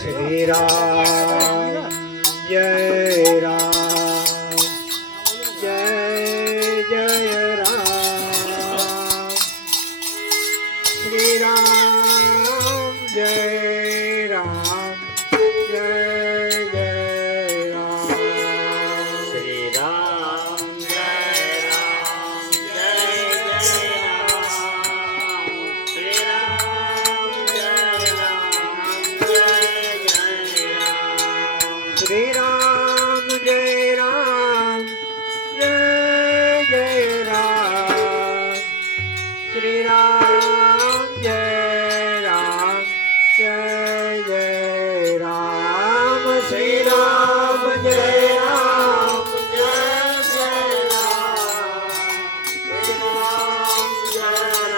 શ્રી રામ Jay રામ Jay Jay રામ શ્રી રામ Jay રામ Jay Jay રામ શ્રી રામ Jay રામ Jay Jay રામ શ્રી રામ Jay રામ Jay Shri Ram Jai Ram Jai Jai Ram Shri Ram Jai Ram Jai Jai Ram Shri Ram Jai Ram Jai Jai Ram Shri Ram Jai